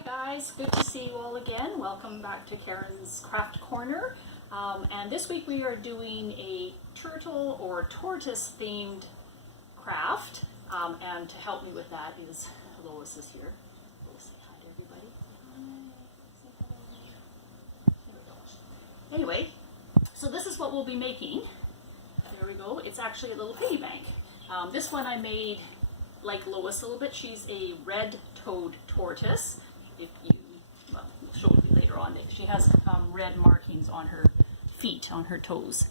Hi guys, good to see you all again. Welcome back to Karen's Craft Corner. And this week we are doing a turtle or tortoise themed craft. And to help me with that is Lois is here. Lois, say hi to everybody. Hi. There we go. Anyway, so this is what we'll be making. There we go. It's actually a little piggy bank. This one I made like Lois a little bit. She's a red-toed tortoise. If you, well, we'll show you later on. She has red markings on her feet, on her toes.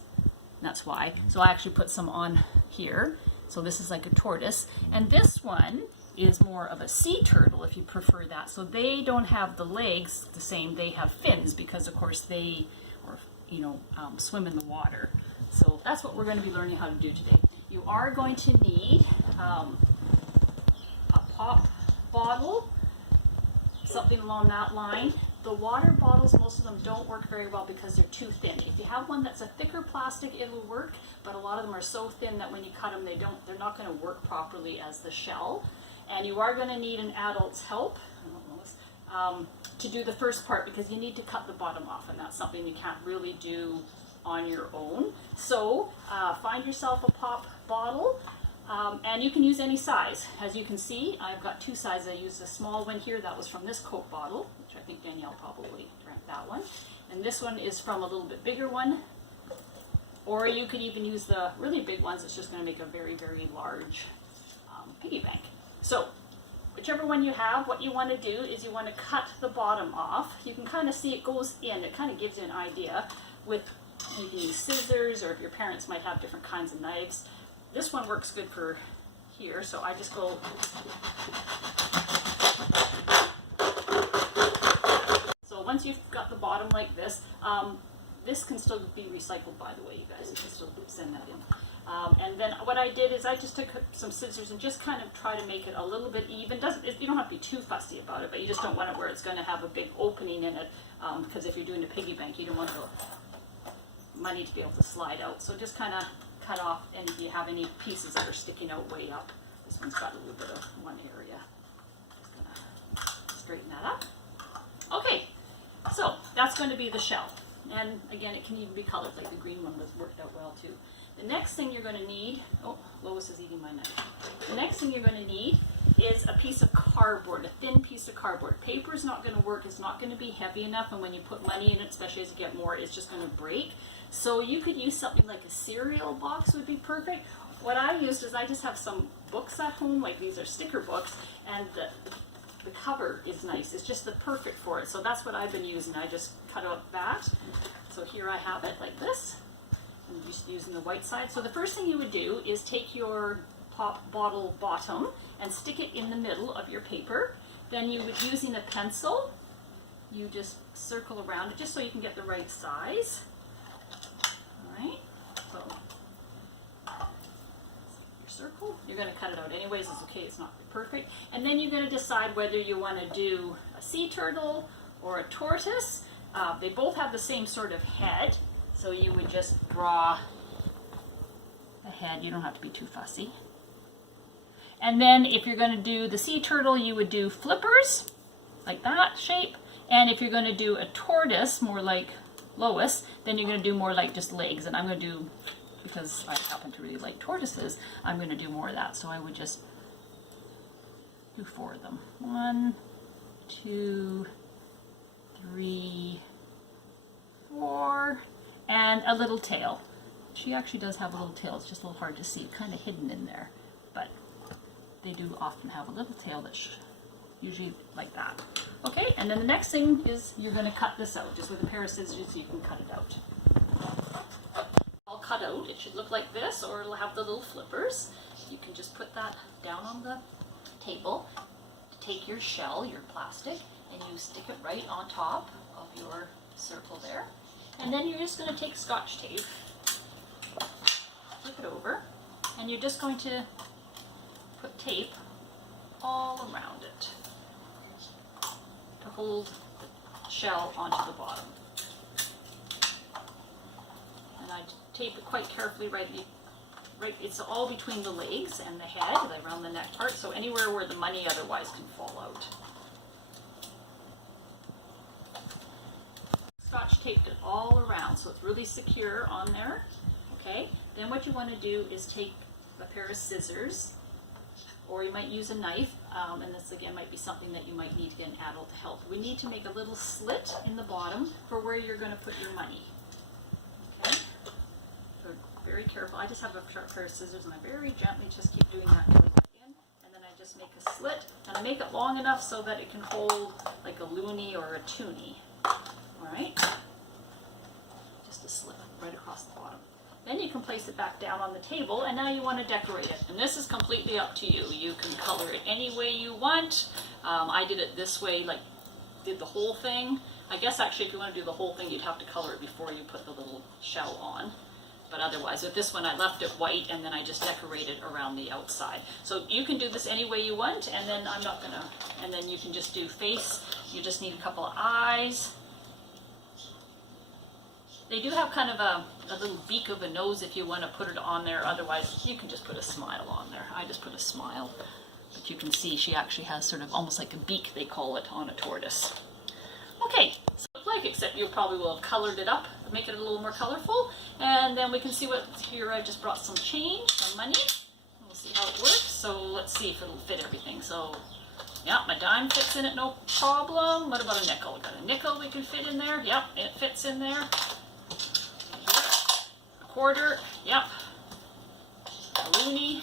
That's why. So I actually put some on here. So this is like a tortoise. And this one is more of a sea turtle, if you prefer that. So they don't have the legs the same. They have fins because, of course, they swim in the water. So that's what we're going to be learning how to do today. You are going to need a pop bottle, something along that line. The water bottles, most of them don't work very well because they're too thin. If you have one that's a thicker plastic, it'll work, but a lot of them are so thin that when you cut them, they're not going to work properly as the shell. And you are going to need an adult's help to do the first part because you need to cut the bottom off, and that's something you can't really do on your own. So find yourself a pop bottle. And you can use any size. As you can see, I've got two sizes. I used a small one here that was from this Coke bottle, which I think Danielle probably drank that one. And this one is from a little bit bigger one. Or you could even use the really big ones. It's just going to make a very, very large piggy bank. So whichever one you have, what you want to do is you want to cut the bottom off. You can kind of see it goes in. It kind of gives you an idea with, you can use scissors, or if your parents might have different kinds of knives. This one works good for here, so I just go. So once you've got the bottom like this, this can still be recycled, by the way, you guys. You can still send that in. And then what I did is I just took some scissors and just kind of try to make it a little bit even. You don't have to be too fussy about it, but you just don't want it where it's going to have a big opening in it, because if you're doing a piggy bank, you don't want the money to be able to slide out. So just kind of cut off, and if you have any pieces that are sticking out way up, this one's got a little bit of one area. Just gonna straighten that up. Okay, so that's going to be the shell, and again, it can even be colored, like the green one was worked out well too. The next thing you're going to need, oh, Lois is eating my knife. The next thing you're going to need is a piece of cardboard, a thin piece of cardboard. Paper is not going to work, it's not going to be heavy enough, and when you put money in it, especially as you get more, it's just going to break. So you could use something like a cereal box would be perfect. What I used is I just have some books at home, like these are sticker books, and the cover is nice. It's just the perfect for it. So that's what I've been using. I just cut out that. So here I have it like this. I'm just using the white side. So the first thing you would do is take your pop bottle bottom and stick it in the middle of your paper. Then you would, using a pencil, you just circle around it just so you can get the right size. Alright, so your circle, you're going to cut it out anyways, it's okay, it's not perfect. And then you're going to decide whether you want to do a sea turtle or a tortoise. They both have the same sort of head, so you would just draw a head. You don't have to be too fussy. And then if you're going to do the sea turtle, you would do flippers, like that shape. And if you're going to do a tortoise, more like Lois, then you're going to do more like just legs. And I'm going to do, because I happen to really like tortoises, I'm going to do more of that. So I would just do 4 of them. 1, 2, 3, 4, and a little tail. She actually does have a little tail. It's just a little hard to see, kind of hidden in there. But they do often have a little tail that's usually like that. Okay, and then the next thing is you're going to cut this out, just with a pair of scissors you can cut it out. All cut out, it should look like this, or it'll have the little flippers. You can just put that down on the table. Take your shell, your plastic, and you stick it right on top of your circle there. And then you're just going to take Scotch tape, flip it over, and you're just going to put tape all around it to hold the shell onto the bottom. And I tape it quite carefully right, it's all between the legs and the head, around the neck part, so anywhere where the money otherwise can fall out. taped it all around so it's really secure on there. Okay, then what you want to do is take a pair of scissors, or you might use a knife, and this again might be something that you might need to get an adult to help. We need to make a little slit in the bottom for where you're going to put your money. Okay, so very careful. I just have a sharp pair of scissors and I very gently just keep doing that until I get in, and then I just make a slit, and I make it long enough so that it can hold like a loonie or a toonie. Alright, just a slit right across the bottom. Then you can place it back down on the table, and now you want to decorate it. And this is completely up to you. You can color it any way you want. I did it this way, like did the whole thing. I guess actually if you want to do the whole thing, you'd have to color it before you put the little shell on. But otherwise, with this one, I left it white, and then I just decorated around the outside. So you can do this any way you want, and then I'm not gonna, and then you can just do face. You just need a couple of eyes. They do have kind of a little beak of a nose if you want to put it on there. Otherwise, you can just put a smile on there. I just put a smile. But you can see she actually has sort of almost like a beak, they call it, on a tortoise. Okay, so it's like, except you probably will have colored it up, make it a little more colorful. And then we can see what, here I just brought some change, some money. We'll see how it works. So let's see if it'll fit everything. So, yeah, my dime fits in it, no problem. What about a nickel? We've got a nickel we can fit in there. Yep, it fits in there. Quarter, yep, a loonie,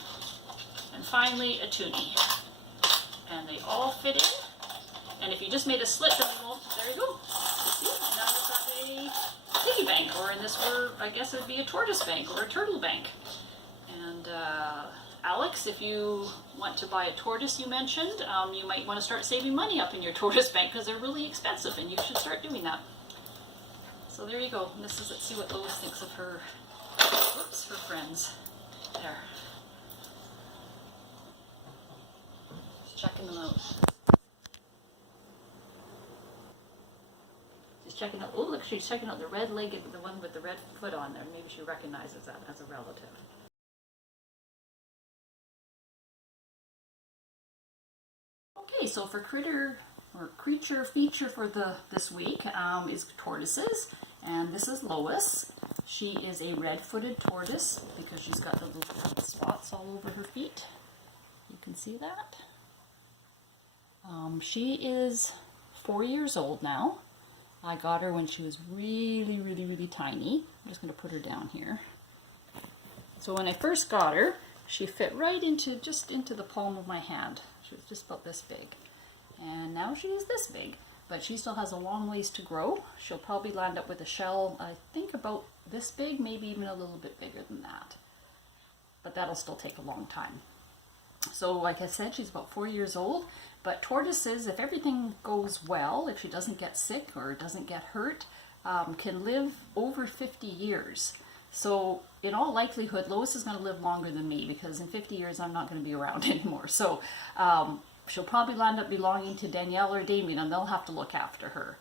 and finally a toonie. And they all fit in. And if you just made a slit, then they won't, there you go. See, now you've got a piggy bank, or in this word, I guess it would be a tortoise bank or a turtle bank. And Alex, if you want to buy a tortoise you mentioned, you might want to start saving money up in your tortoise bank because they're really expensive, and you should start doing that. So there you go. And this is, let's see what Lois thinks of her. Oops, her friends. There. Just checking them out. Just checking out. Oh, look, she's checking out the red-legged, the one with the red foot on there. Maybe she recognizes that as a relative. Okay, so for creature feature for this week is tortoises, and this is Lois. She is a red-footed tortoise because she's got the little spots all over her feet. You can see that. She is 4 years old now. I got her when she was really, really, really tiny. I'm just going to put her down here. So when I first got her, she fit right into, just into the palm of my hand. She was just about this big. And now she is this big. But she still has a long ways to grow. She'll probably land up with a shell, I think about this big, maybe even a little bit bigger than that. But that'll still take a long time. So like I said, she's about 4 years old. But tortoises, if everything goes well, if she doesn't get sick or doesn't get hurt, can live over 50 years. So in all likelihood, Lois is going to live longer than me because in 50 years I'm not going to be around anymore. So she'll probably land up belonging to Danielle or Damien, and they'll have to look after her.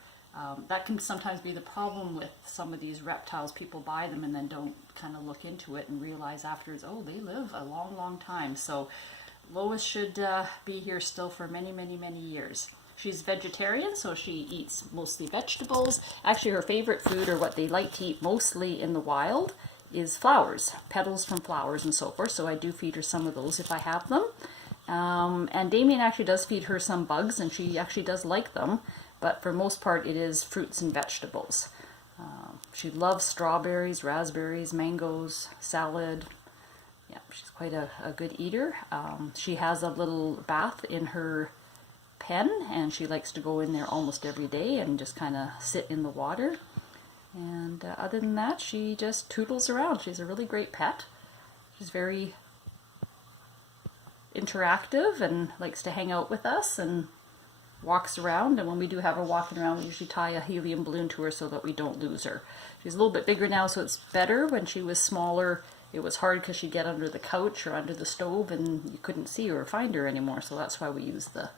That can sometimes be the problem with some of these reptiles. People buy them and then don't kind of look into it and realize afterwards, oh, they live a long, long time. So Lois should be here still for many, many, many years. She's vegetarian, so she eats mostly vegetables. Actually, her favorite food, or what they like to eat mostly in the wild, is flowers, petals from flowers and so forth. So I do feed her some of those if I have them. And Damien actually does feed her some bugs, and she actually does like them, but for most part it is fruits and vegetables. She loves strawberries, raspberries, mangoes, salad. Yeah, she's quite a good eater. She has a little bath in her pen, and she likes to go in there almost every day and just kind of sit in the water. And other than that, she just toodles around. She's a really great pet. She's very interactive and likes to hang out with us and walks around. And when we do have her walking around, we usually tie a helium balloon to her so that we don't lose her. She's a little bit bigger now, so it's better. When she was smaller, it was hard because she'd get under the couch or under the stove and you couldn't see her or find her anymore. So that's why we use the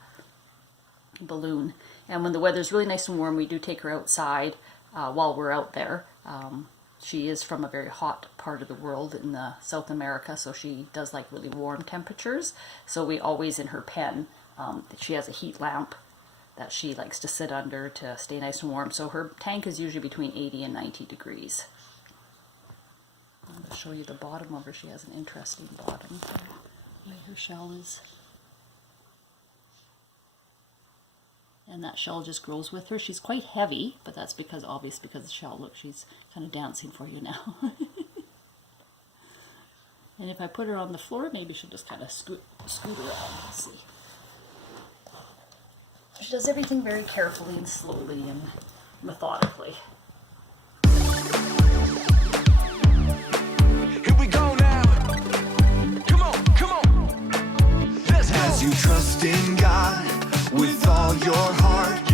balloon. And when the weather's really nice and warm, we do take her outside while we're out there. She is from a very hot part of the world in South America, so she does like really warm temperatures. So we always, in her pen, she has a heat lamp that she likes to sit under to stay nice and warm. So her tank is usually between 80 and 90 degrees. I'm going to show you the bottom of her. She has an interesting bottom. The way her shell is. And that shell just grows with her. She's quite heavy, but that's because, obviously, because of the shell. Look, she's kind of dancing for you now. And if I put her on the floor, maybe she'll just kind of scoot around. Let's see. She does everything very carefully and slowly and methodically. Here we go now. Come on, come on. Let's go. As you trust in God with all your heart,